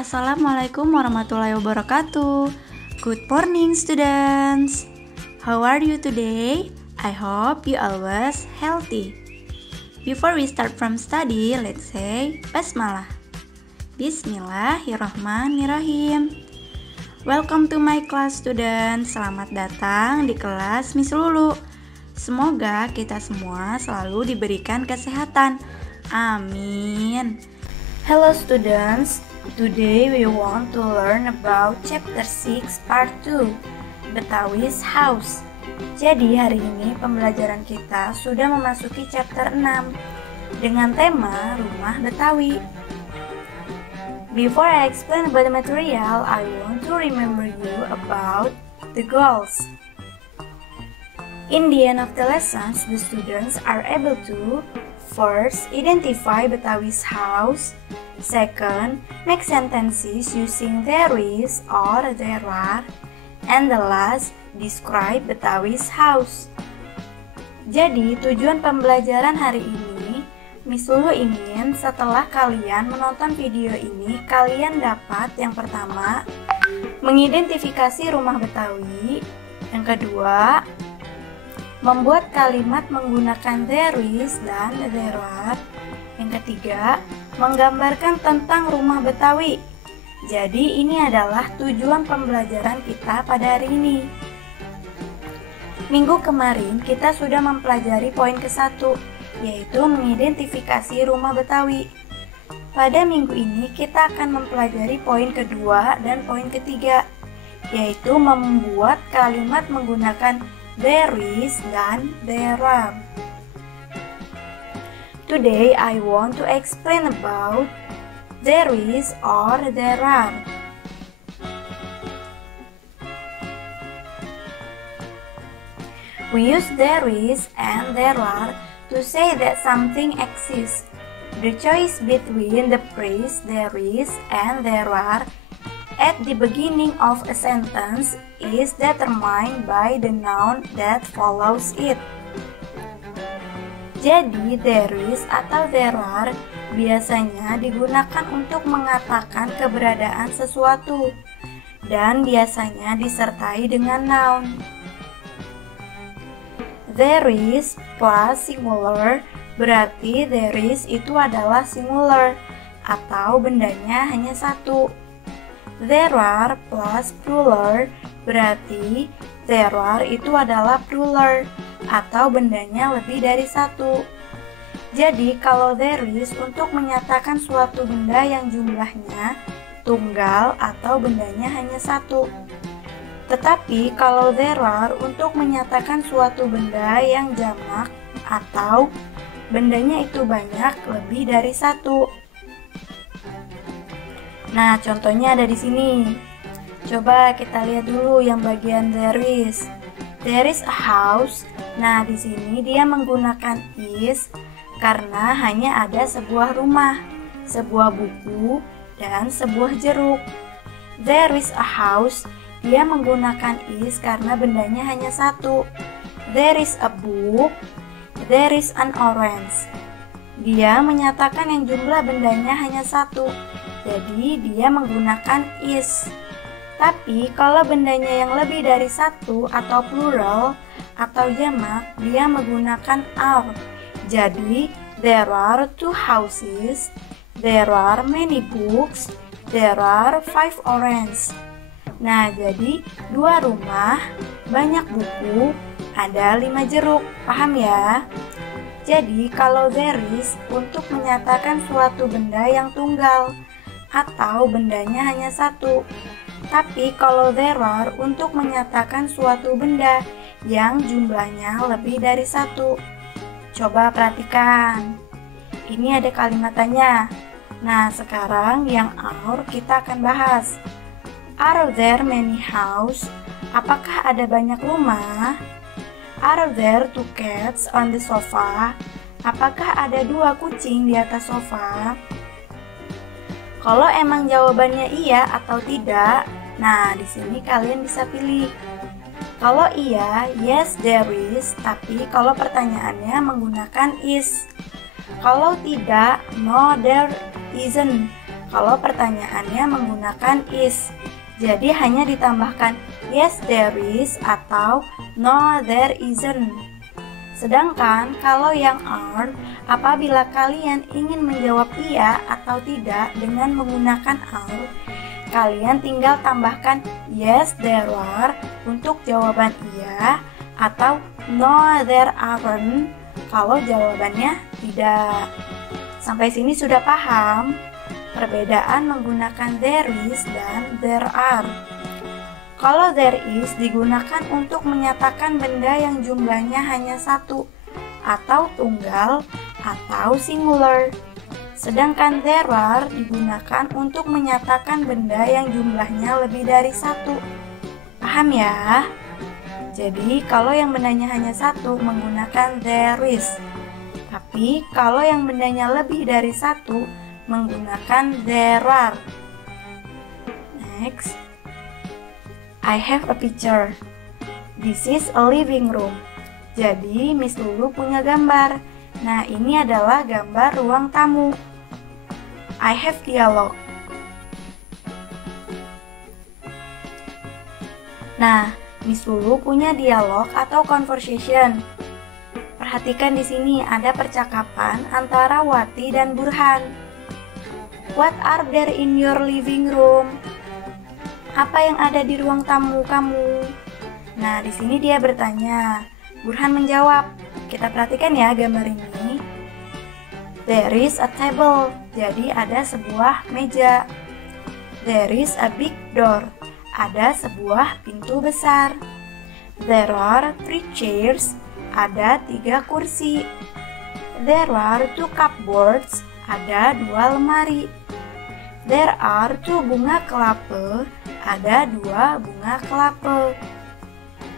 Assalamualaikum warahmatullahi wabarakatuh. Good morning students. How are you today? I hope you always healthy. Before we start from study, let's say Basmalah. Bismillahirrahmanirrahim. Welcome to my class students. Selamat datang di kelas Miss Lulu. Semoga kita semua selalu diberikan kesehatan. Amin. Hello students. Today we want to learn about chapter 6 part 2, Betawi's House. Jadi hari ini pembelajaran kita sudah memasuki chapter 6 dengan tema rumah Betawi. Before I explain about the material, I want to remember you about the goals. In the end of the lessons, the students are able to first, identify Betawi's house. Second, make sentences using there is or there are. And the last, describe Betawi's house. Jadi, tujuan pembelajaran hari ini, Miss Lulu ingin setelah kalian menonton video ini, kalian dapat yang pertama, mengidentifikasi rumah Betawi. Yang kedua, membuat kalimat menggunakan there is dan there are. Yang ketiga, menggambarkan tentang rumah Betawi. Jadi ini adalah tujuan pembelajaran kita pada hari ini. Minggu kemarin kita sudah mempelajari poin ke-1, yaitu mengidentifikasi rumah Betawi. Pada minggu ini kita akan mempelajari poin kedua dan poin ketiga, yaitu membuat kalimat menggunakan there is dan there are. Today I want to explain about there is or there are. We use there is and there are to say that something exists. The choice between the phrase there is and there are at the beginning of a sentence is determined by the noun that follows it. Jadi, there is atau there are biasanya digunakan untuk mengatakan keberadaan sesuatu dan biasanya disertai dengan noun. There is plus singular berarti there is itu adalah singular atau bendanya hanya satu. There are plus plural berarti there are itu adalah plural atau bendanya lebih dari satu. Jadi kalau there is untuk menyatakan suatu benda yang jumlahnya tunggal atau bendanya hanya satu. Tetapi kalau there are untuk menyatakan suatu benda yang jamak atau bendanya itu banyak lebih dari satu. Nah, contohnya ada di sini. Coba kita lihat dulu yang bagian there is. There is a house. Nah, di sini dia menggunakan is karena hanya ada sebuah rumah, sebuah buku, dan sebuah jeruk. There is a house. Dia menggunakan is karena bendanya hanya satu. There is a book. There is an orange. Dia menyatakan yang jumlah bendanya hanya satu. Jadi dia menggunakan is. Tapi kalau bendanya yang lebih dari satu atau plural atau jamak, dia menggunakan are. Jadi there are 2 houses, there are many books, there are 5 oranges. Nah, jadi 2 rumah, banyak buku, ada 5 jeruk. Paham ya? Jadi kalau there is untuk menyatakan suatu benda yang tunggal atau bendanya hanya satu. Tapi kalau there are untuk menyatakan suatu benda yang jumlahnya lebih dari satu. Coba perhatikan. Ini ada kalimatannya. Nah, sekarang yang are kita akan bahas. Are there many house? Apakah ada banyak rumah? Are there 2 cats on the sofa? Apakah ada 2 kucing di atas sofa? Kalau emang jawabannya iya atau tidak, nah di sini kalian bisa pilih. Kalau iya, yes there is, tapi kalau pertanyaannya menggunakan is. Kalau tidak, no there isn't. kalau pertanyaannya menggunakan is. Jadi hanya ditambahkan yes there is atau no there isn't. Sedangkan kalau yang are, apabila kalian ingin menjawab iya atau tidak dengan menggunakan are, kalian tinggal tambahkan yes there are untuk jawaban iya atau no there aren't kalau jawabannya tidak. Sampai sini sudah paham perbedaan menggunakan there is dan there are. Kalau there is digunakan untuk menyatakan benda yang jumlahnya hanya satu, atau tunggal, atau singular. Sedangkan there are digunakan untuk menyatakan benda yang jumlahnya lebih dari satu. Paham ya? Jadi kalau yang bendanya hanya satu menggunakan there is. Tapi kalau yang bendanya lebih dari satu menggunakan there are. Next. I have a picture. This is a living room. Jadi Miss Lulu punya gambar. Nah, ini adalah gambar ruang tamu. I have dialog. Nah, Miss Lulu punya dialog atau conversation. Perhatikan di sini ada percakapan antara Wati dan Burhan. What are there in your living room? Apa yang ada di ruang tamu kamu? Nah, di sini dia bertanya. Burhan menjawab. Kita perhatikan ya gambar ini. There is a table. Jadi ada sebuah meja. There is a big door. Ada sebuah pintu besar. There are 3 chairs. Ada 3 kursi. There are 2 cupboards. Ada 2 lemari. There are 2 bunga kelapa. Ada 2 bunga kelapa.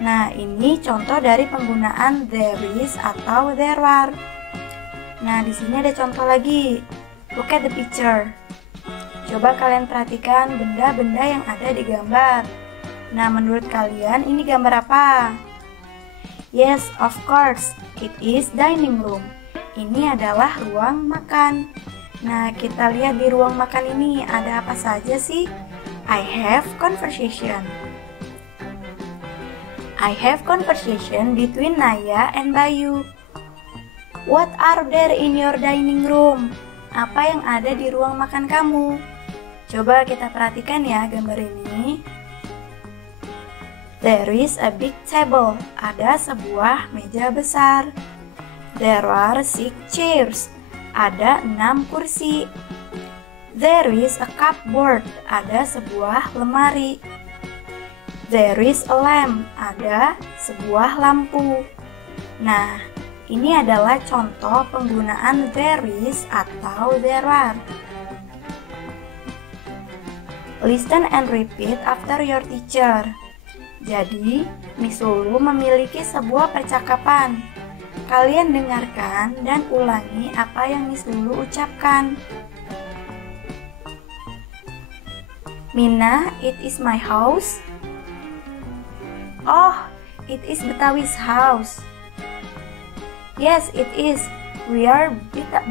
Nah, ini contoh dari penggunaan there is atau there are. Nah, di sini ada contoh lagi. Look at the picture. Coba kalian perhatikan benda-benda yang ada di gambar. Nah, menurut kalian ini gambar apa? Yes, of course, it is dining room. Ini adalah ruang makan. Nah, kita lihat di ruang makan ini ada apa saja sih? I have conversation. I have conversation between Naya and Bayu. What are there in your dining room? Apa yang ada di ruang makan kamu? Coba kita perhatikan ya gambar ini. There is a big table. Ada sebuah meja besar. There are 6 chairs. Ada 6 kursi. There is a cupboard. Ada sebuah lemari. There is a lamp. Ada sebuah lampu. Nah, ini adalah contoh penggunaan there is atau there are. Listen and repeat after your teacher. Jadi, Miss Lulu memiliki sebuah percakapan. Kalian dengarkan dan ulangi apa yang Miss Lulu ucapkan. Mina, it is my house. Oh, it is Betawi's house. Yes, it is. We are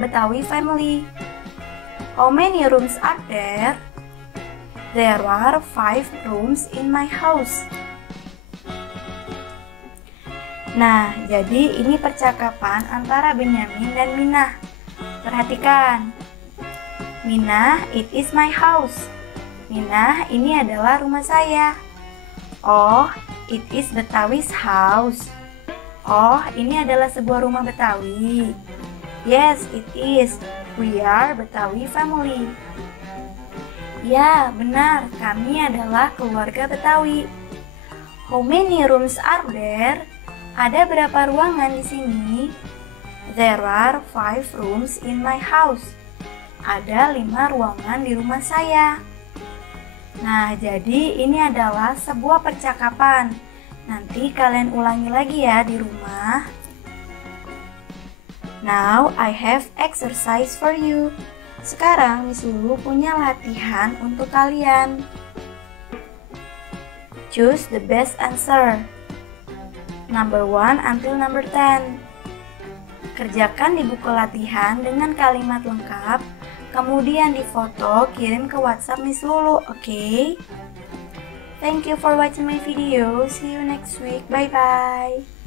Betawi family. How many rooms are there? There are 5 rooms in my house. Nah, jadi ini percakapan antara Benyamin dan Minah. Perhatikan. Minah, it is my house. Minah, ini adalah rumah saya. Oh, it is Betawi's house. Oh, ini adalah sebuah rumah Betawi. Yes, it is. We are Betawi family. Ya, benar. Kami adalah keluarga Betawi. How many rooms are there? Ada berapa ruangan di sini? There are 5 rooms in my house. Ada 5 ruangan di rumah saya. Nah, jadi ini adalah sebuah percakapan. Nanti kalian ulangi lagi ya di rumah. Now, I have exercise for you. Sekarang Miss Lulu punya latihan untuk kalian. Choose the best answer. Number 1 until number 10. Kerjakan di buku latihan dengan kalimat lengkap kemudian difoto, kirim ke WhatsApp Miss Lulu, oke? Thank you for watching my video. See you next week. Bye bye.